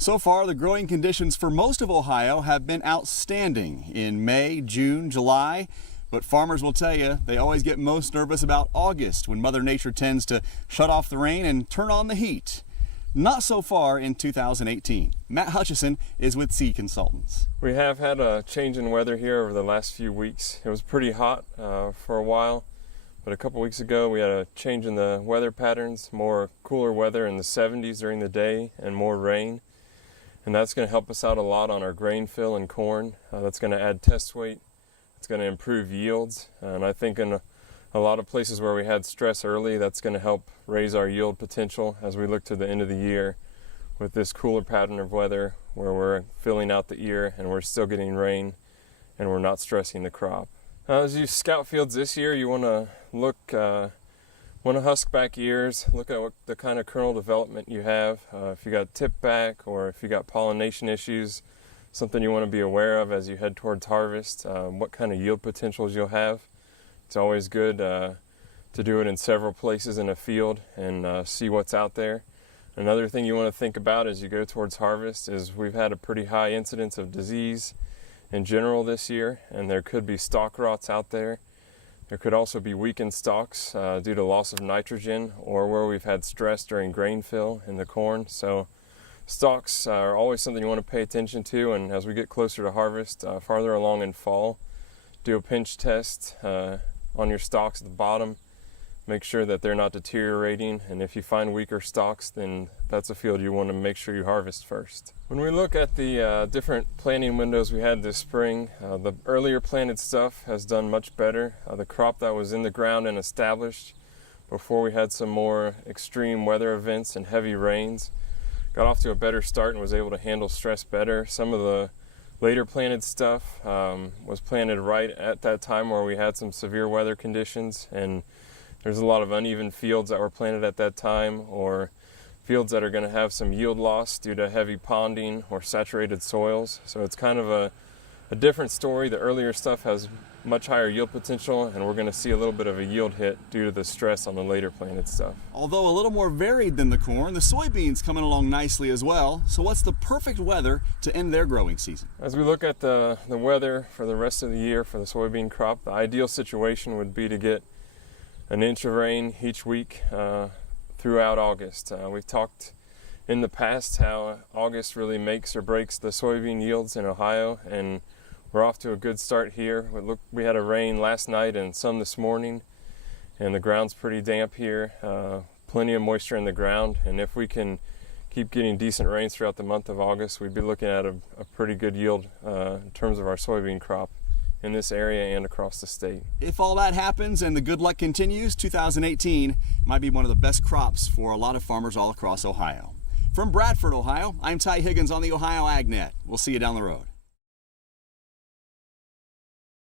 So far, the growing conditions for most of Ohio have been outstanding in May, June, July, but farmers will tell you they always get most nervous about August when Mother Nature tends to shut off the rain and turn on the heat. Not so far in 2018. Matt Hutcheson is with Seed Consultants. We have had a change in weather here over the last few weeks. It was pretty hot for a while, but a couple weeks ago we had a change in the weather patterns, more cooler weather in the 70s during the day and more rain. And that's going to help us out a lot on our grain fill and corn. That's going to add test weight. It's going to improve yields. And I think in a lot of places where we had stress early, that's going to help raise our yield potential as we look to the end of the year with this cooler pattern of weather where we're filling out the ear and we're still getting rain and we're not stressing the crop. As you scout fields this year, you want to husk back ears, look at what the kind of kernel development you have. If you got tip back or if you got pollination issues, something you want to be aware of as you head towards harvest, what kind of yield potentials you'll have. It's always good to do it in several places in a field and see what's out there. Another thing you want to think about as you go towards harvest is we've had a pretty high incidence of disease in general this year, and there could be stalk rots out there. There could also be weakened stalks due to loss of nitrogen or where we've had stress during grain fill in the corn. So stalks are always something you want to pay attention to, and as we get closer to harvest, farther along in fall, do a pinch test on your stalks at the bottom. Make sure that they're not deteriorating, and if you find weaker stalks, then that's a field you want to make sure you harvest first. When we look at the different planting windows we had this spring, the earlier planted stuff has done much better. The crop that was in the ground and established before we had some more extreme weather events and heavy rains got off to a better start and was able to handle stress better. Some of the later planted stuff was planted right at that time where we had some severe weather conditions, and there's a lot of uneven fields that were planted at that time, or fields that are going to have some yield loss due to heavy ponding or saturated soils. So it's kind of a different story. The earlier stuff has much higher yield potential, and we're going to see a little bit of a yield hit due to the stress on the later planted stuff. Although a little more varied than the corn, the soybeans coming along nicely as well. So what's the perfect weather to end their growing season? As we look at the weather for the rest of the year for the soybean crop, the ideal situation would be to get an inch of rain each week throughout August. We've talked in the past how August really makes or breaks the soybean yields in Ohio, and we're off to a good start here. We had a rain last night and some this morning, and the ground's pretty damp here. Plenty of moisture in the ground, and if we can keep getting decent rains throughout the month of August, we'd be looking at a pretty good yield in terms of our soybean crop in this area and across the state. If all that happens and the good luck continues, 2018 might be one of the best crops for a lot of farmers all across Ohio. From Bradford, Ohio, I'm Higgins on the Ohio AgNet. We'll see you down the road.